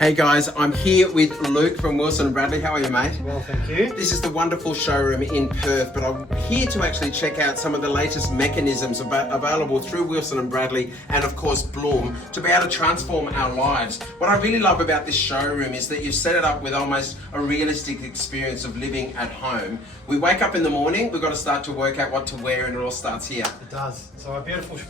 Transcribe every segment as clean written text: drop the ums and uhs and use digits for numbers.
Hey guys, I'm here with Luke from Wilson & Bradley. How are you, mate? Well, thank you. This is the wonderful showroom in Perth, but I'm here to actually check out some of the latest mechanisms available through Wilson & Bradley and of course Bloom to be able to transform our lives. What I really love about this showroom is that you've set it up with almost a realistic experience of living at home. We wake up in the morning, we've got to start to work out what to wear, and it all starts here. It does. So our beautiful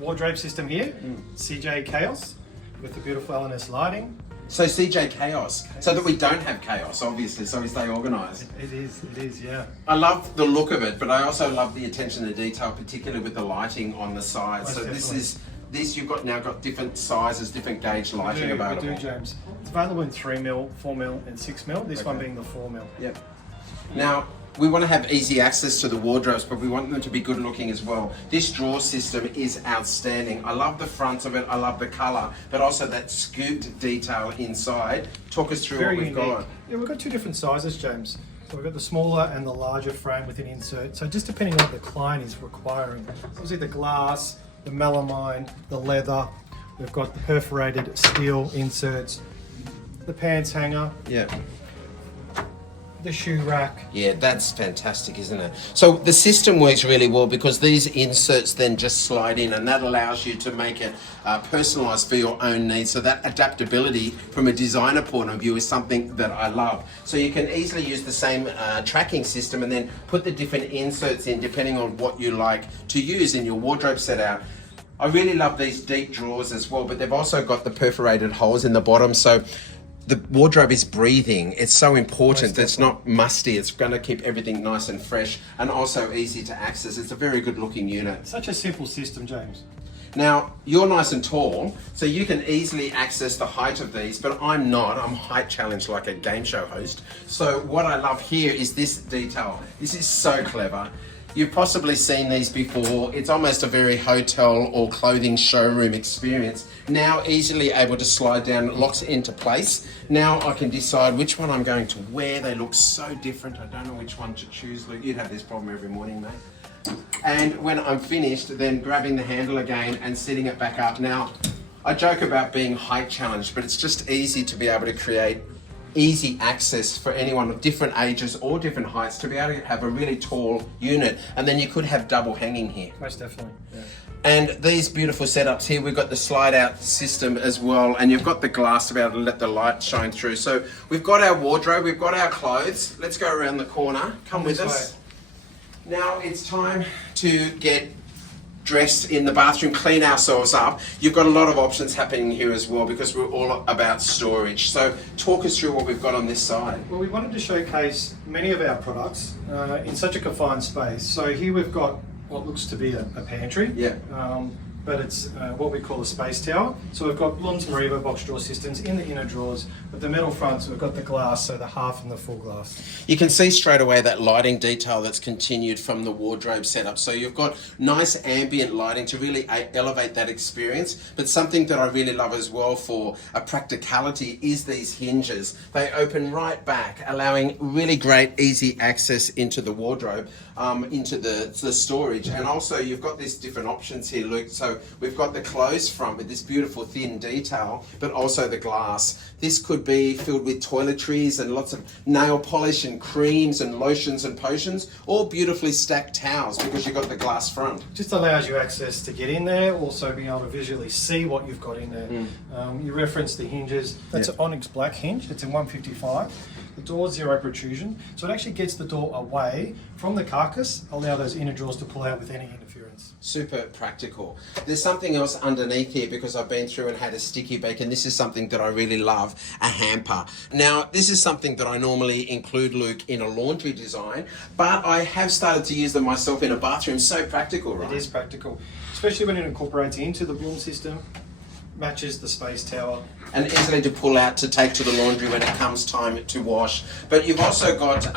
wardrobe system here, CJ Chaos, with the beautiful LNS lighting. So CJ Chaos, so that we don't have chaos, obviously, so we stay organised. It is, yeah. I love the look of it, but I also love the attention to detail, particularly with the lighting on the side. Most So definitely. this you've now got different sizes, different gauge lighting available. We do, James. It's available in 3mm, 4mm and 6mm, this one being the 4mm. Yep. Now, we want to have easy access to the wardrobes, but we want them to be good looking as well. This drawer system is outstanding. I love the front of it, I love the colour, but also that scooped detail inside. Talk us through Very what we've unique. got. Yeah, we've got two different sizes, James. So we've got the smaller and the larger frame with an insert. So just depending on what the client is requiring. Obviously the glass, the melamine, the leather. We've got the perforated steel inserts, the pants hanger, Yeah. the shoe rack. Yeah, that's fantastic, isn't it? So the system works really well because these inserts then just slide in, and that allows you to make it personalised for your own needs. So that adaptability from a designer point of view is something that I love. So you can easily use the same tracking system and then put the different inserts in depending on what you like to use in your wardrobe set out. I really love these deep drawers as well, but they've also got the perforated holes in the bottom. So the wardrobe is breathing. It's so important. It's not musty. It's going to keep everything nice and fresh and also easy to access. It's a very good looking unit. Such a simple system, James. Now, you're nice and tall, so you can easily access the height of these, but I'm not. I'm height challenged like a game show host. So what I love here is this detail. This is so clever. You've possibly seen these before. It's almost a very hotel or clothing showroom experience. Now easily able to slide down, it locks into place. Now I can decide which one I'm going to wear. They look so different. I don't know which one to choose. Luke, you'd have this problem every morning, mate. And when I'm finished, then grabbing the handle again and setting it back up. Now, I joke about being height challenged, but it's just easy to be able to create easy access for anyone of different ages or different heights to be able to have a really tall unit, and then you could have double hanging here. Most definitely, yeah. And these beautiful setups here, we've got the slide out system as well, and you've got the glass to be able to let the light shine through. So we've got our wardrobe, we've got our clothes. Let's go around the corner, come with us. Now it's time to get dressed in the bathroom, clean ourselves up. You've got a lot of options happening here as well because we're all about storage. So talk us through what we've got on this side. Well, we wanted to showcase many of our products in such a confined space. So here we've got what looks to be a pantry. Yeah. But it's what we call a space tower. So we've got Bloom's Mariva box drawer systems in the inner drawers, with the metal fronts, we've got the glass, so the half and the full glass. You can see straight away that lighting detail that's continued from the wardrobe setup. So you've got nice ambient lighting to really elevate that experience. But something that I really love as well for a practicality is these hinges. They open right back, allowing really great easy access into the wardrobe, into the storage. And also you've got these different options here, Luke. So we've got the closed front with this beautiful thin detail, but also the glass. This could be filled with toiletries and lots of nail polish and creams and lotions and potions, or beautifully stacked towels because you've got the glass front. Just allows you access to get in there, also being able to visually see what you've got in there. You referenced the hinges. That's an Onyx black hinge. It's in 155. The door's zero protrusion, so it actually gets the door away from the carcass, allow those inner drawers to pull out with any interference. Super practical. There's something else underneath here because I've been through and had a sticky bake, and this is something that I really love, a hamper. Now, this is something that I normally include, Luke, in a laundry design, but I have started to use them myself in a bathroom. So practical, right? It is practical, especially when it incorporates into the Bloom system, matches the space tower. And easily to pull out to take to the laundry when it comes time to wash. But you've also got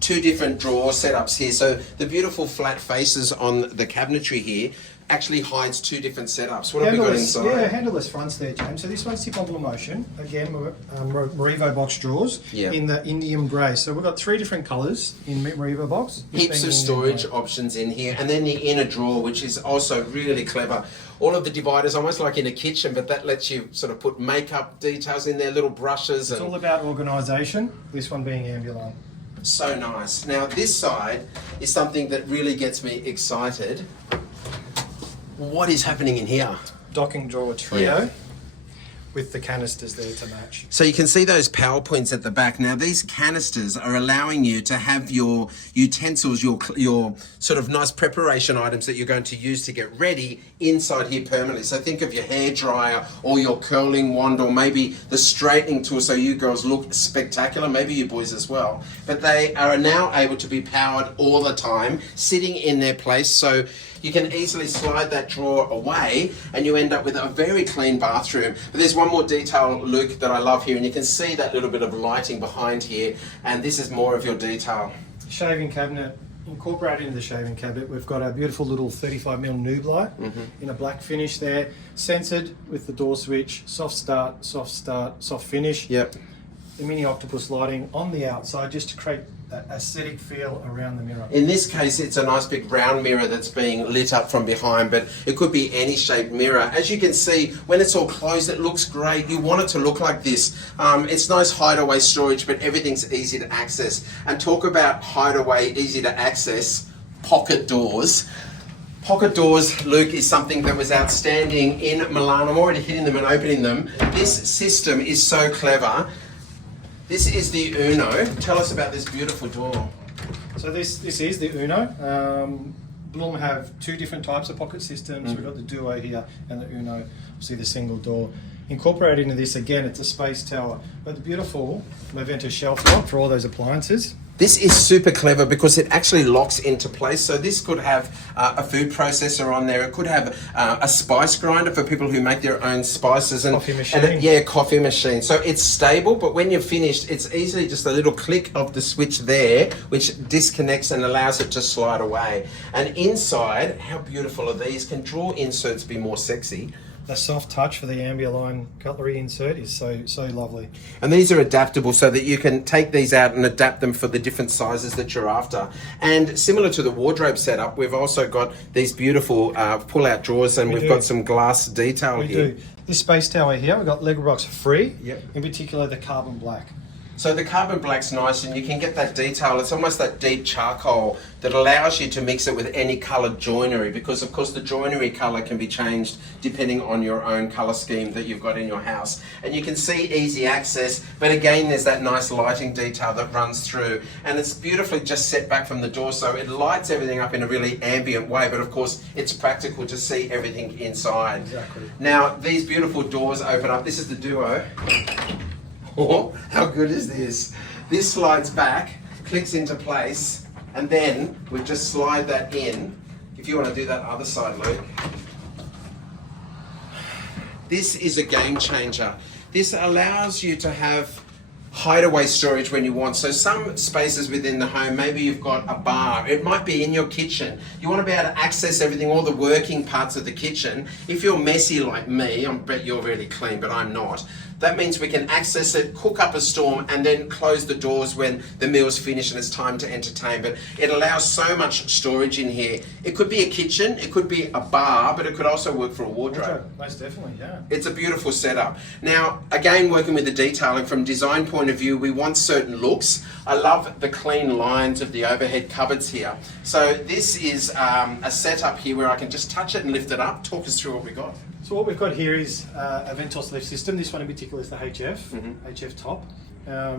two different drawer setups here. So the beautiful flat faces on the cabinetry here actually hides two different setups. What have we got inside? Yeah, handleless fronts there, James. So this one's tip-on motion. Again, Revo box drawers in the indium grey. So we've got 3 different colours in Revo box. Heaps of storage options in here, and then the inner drawer, which is also really clever. All of the dividers, almost like in a kitchen, but that lets you sort of put makeup details in there, little brushes. It's all about organisation. This one being ambulant. So nice. Now this side is something that really gets me excited. What is happening in here? Docking drawer trio with the canisters there to match. So you can see those power points at the back. Now these canisters are allowing you to have your utensils, your sort of nice preparation items that you're going to use to get ready inside here permanently. So think of your hair dryer or your curling wand, or maybe the straightening tool, so you girls look spectacular, maybe you boys as well. But they are now able to be powered all the time, sitting in their place. So you can easily slide that drawer away and you end up with a very clean bathroom. But there's one more detail, Luke, that I love here, and you can see that little bit of lighting behind here, and this is more of your detail. Shaving cabinet. Incorporated into the shaving cabinet, we've got our beautiful little 35mm noob light in a black finish there, censored with the door switch, soft start, soft finish. Yep. The mini octopus lighting on the outside just to create that aesthetic feel around the mirror. In this case, it's a nice big round mirror that's being lit up from behind, but it could be any shaped mirror. As you can see, when it's all closed, it looks great. You want it to look like this. It's nice hideaway storage, but everything's easy to access. And talk about hideaway, easy to access, pocket doors. Pocket doors, Luke, is something that was outstanding in Milan. I'm already hitting them and opening them. This system is so clever. This is the Uno. Tell us about this beautiful door. So this is the Uno. Bloom have 2 different types of pocket systems. We've got the Duo here and the Uno, obviously the single door. Incorporated into this, again, it's a space tower, but the beautiful Moventa shelf lock for all those appliances. This is super clever because it actually locks into place. So this could have a food processor on there. It could have a spice grinder for people who make their own spices. And coffee machine. Coffee machine. So it's stable, but when you're finished, it's easily just a little click of the switch there, which disconnects and allows it to slide away. And inside, how beautiful are these? Can drawer inserts be more sexy? The soft touch for the Ambuline cutlery insert is so lovely. And these are adaptable so that you can take these out and adapt them for the different sizes that you're after. And similar to the wardrobe setup, we've also got these beautiful pull-out drawers, and we've got some glass detail here. We do. This space tower here, we've got Lego Box free, Yep. in particular the carbon black. So the carbon black's nice, and you can get that detail. It's almost that deep charcoal that allows you to mix it with any coloured joinery, because of course the joinery colour can be changed depending on your own colour scheme that you've got in your house. And you can see easy access, but again there's that nice lighting detail that runs through, and it's beautifully just set back from the door, so it lights everything up in a really ambient way, but of course it's practical to see everything inside. Exactly. Now these beautiful doors open up. This is the Duo. Oh, how good is this? This slides back, clicks into place, and then we just slide that in. If you want to do that other side, Luke. This is a game changer. This allows you to have hideaway storage when you want. So some spaces within the home, maybe you've got a bar, it might be in your kitchen. You want to be able to access everything, all the working parts of the kitchen. If you're messy like me, I bet you're really clean, but I'm not. That means we can access it, cook up a storm, and then close the doors when the meal's finished and it's time to entertain. But it allows so much storage in here. It could be a kitchen, it could be a bar, but it could also work for a wardrobe. Most definitely, yeah. It's a beautiful setup. Now, again, working with the detailing from design point of view, we want certain looks. I love the clean lines of the overhead cupboards here. So this is a setup here where I can just touch it and lift it up. Talk us through what we got. So what we've got here is a Ventos lift system. This one in particular is the HF top,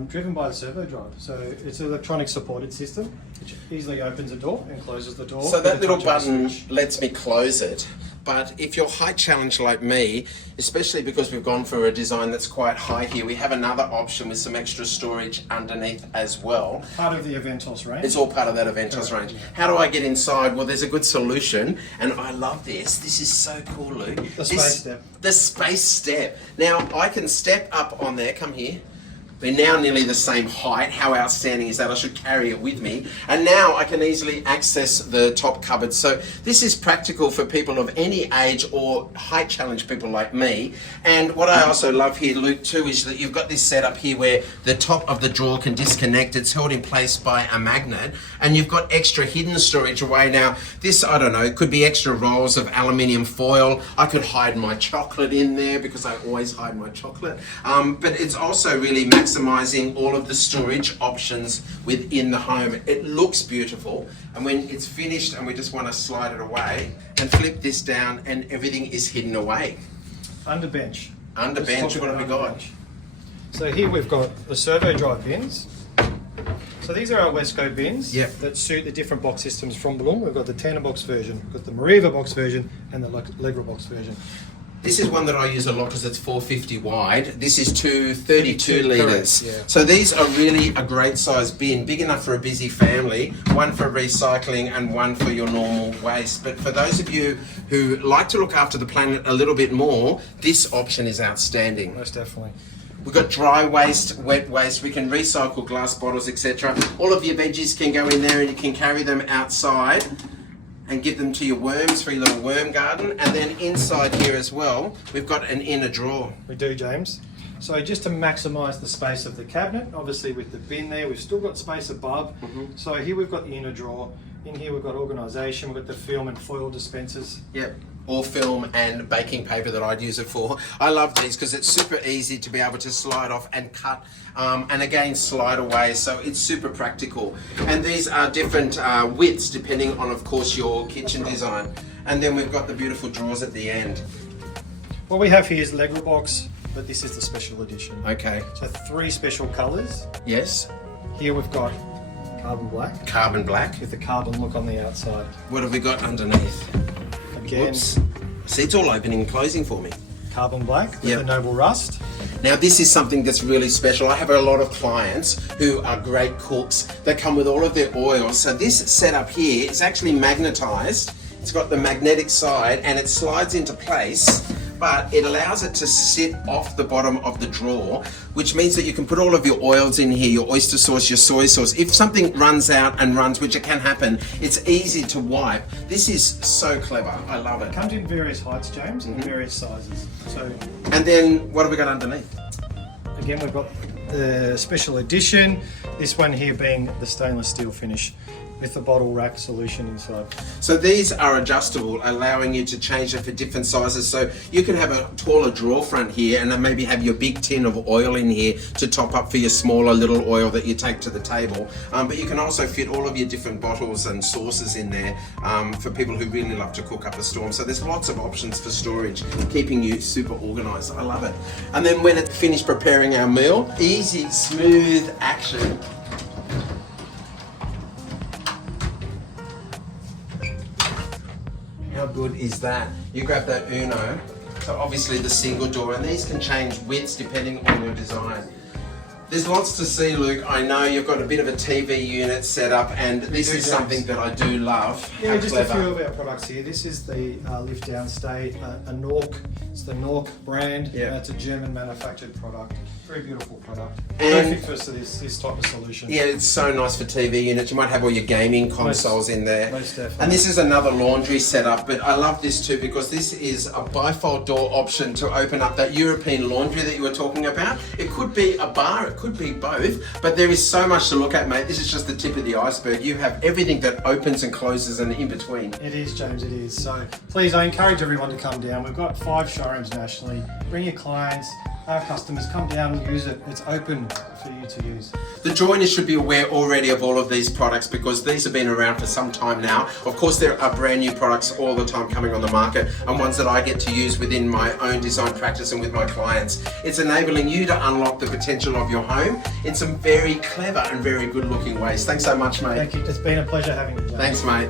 driven by the servo drive. So it's an electronic supported system, which easily opens a door and closes the door. So that little button lets me close it. But if you're height challenged like me, especially because we've gone for a design that's quite high here, we have another option with some extra storage underneath as well. Part of the Aventos range. It's all part of that Aventos range. Yeah. How do I get inside? Well, there's a good solution, and I love this. This is so cool, Luke. The space step. The space step. Now, I can step up on there, come here, We're now nearly the same height. How outstanding is that? I should carry it with me. And now I can easily access the top cupboard. So this is practical for people of any age or height challenge people like me. And what I also love here, Luke, too, is that you've got this setup here where the top of the drawer can disconnect. It's held in place by a magnet, and you've got extra hidden storage away. Now, this, I don't know, it could be extra rolls of aluminium foil. I could hide my chocolate in there because I always hide my chocolate. But it's also really maximizing all of the storage options within the home. It looks beautiful, and when it's finished and we just want to slide it away and flip this down and everything is hidden away. Under bench. Under bench, what have we got? So here we've got the servo drive bins. So these are our Wesco bins that suit the different box systems from Bloom. We've got the Tanner box version, we've got the Mariva box version, and the Legra box version. This is one that I use a lot because it's 450 wide. This is 232 litres. Yeah. So these are really a great size bin, big enough for a busy family, one for recycling and one for your normal waste. But for those of you who like to look after the planet a little bit more, this option is outstanding. Most definitely. We've got dry waste, wet waste, we can recycle glass bottles, etc. All of your veggies can go in there and you can carry them outside and give them to your worms for your little worm garden. And then inside here as well, we've got an inner drawer. We do, James. So just to maximise the space of the cabinet, obviously with the bin there, we've still got space above. So here we've got the inner drawer. In here we've got organisation, we've got the film and foil dispensers. Yep. Or film and baking paper that I'd use it for. I love these because it's super easy to be able to slide off and cut and again slide away, so it's super practical. And these are different widths depending on, of course, your kitchen design. And then we've got the beautiful drawers at the end. What we have here is Legra box, but this is the special edition. Okay. So 3 special colours. Yes. Here we've got carbon black. Carbon black. With the carbon look on the outside. What have we got underneath? Again, Whoops. See, it's all opening and closing for me. Carbon black with the noble rust. Now this is something that's really special. I have a lot of clients who are great cooks that come with all of their oils. So this setup here is actually magnetized. It's got the magnetic side and it slides into place, but it allows it to sit off the bottom of the drawer, which means that you can put all of your oils in here, your oyster sauce, your soy sauce. If something runs out and runs, which it can happen, it's easy to wipe. This is so clever. I love it. It comes in various heights, James, and various sizes. So, and then what have we got underneath? Again, we've got the special edition. This one here being the stainless steel finish with the bottle rack solution inside. So these are adjustable, allowing you to change it for different sizes. So you can have a taller drawer front here and then maybe have your big tin of oil in here to top up for your smaller little oil that you take to the table. But you can also fit all of your different bottles and sauces in there for people who really love to cook up a storm. So there's lots of options for storage, keeping you super organized. I love it. And then when it's finished preparing our meal, easy, smooth action. How good is that? You grab that Uno, so obviously the single door, and these can change widths depending on your design. There's lots to see, Luke. I know you've got a bit of a TV unit set up, and this is something that I do love. Yeah, just a few of our products here. This is the lift down stay, a Nork. It's the Nork brand. Yeah. It's a German manufactured product. Very beautiful product. And perfect for this type of solution. Yeah, it's so nice for TV units. You might have all your gaming consoles in there. Most definitely. And this is another laundry setup, but I love this too because this is a bifold door option to open up that European laundry that you were talking about. It could be a bar, it could be both, but there is so much to look at, mate. This is just the tip of the iceberg. You have everything that opens and closes and in between. It is, James, it is. So please, I encourage everyone to come down. We've got 5 showrooms nationally. Bring your clients, our customers, come down and use it. It's open for you to use. The joiners should be aware already of all of these products because these have been around for some time now. Of course, there are brand new products all the time coming on the market and ones that I get to use within my own design practice and with my clients. It's enabling you to unlock the potential of your home in some very clever and very good looking ways. Thanks so much, mate. Thank you. It's been a pleasure having you, James. Thanks, mate.